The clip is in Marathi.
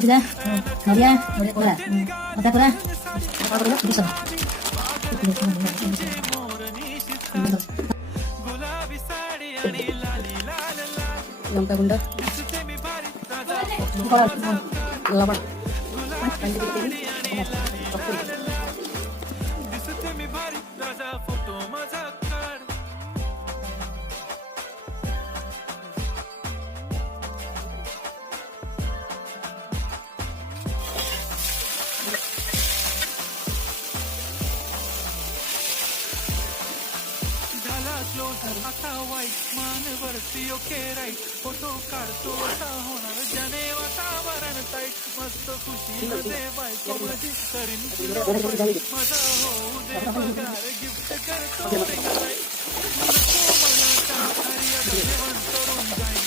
sudah, kemudian bola, mata bola, bisa. Langkah bunda, lama. आता वाईट मान वरती ओके राईट फोटो काढतो असा होणार ज्याने वातावरण ताईट मस्त खुशी मध्ये बायको माझी करीन माझा होऊ दे पगार गिफ्ट करतो रे गाय नको मला चांगली आता जेवण करून जाईल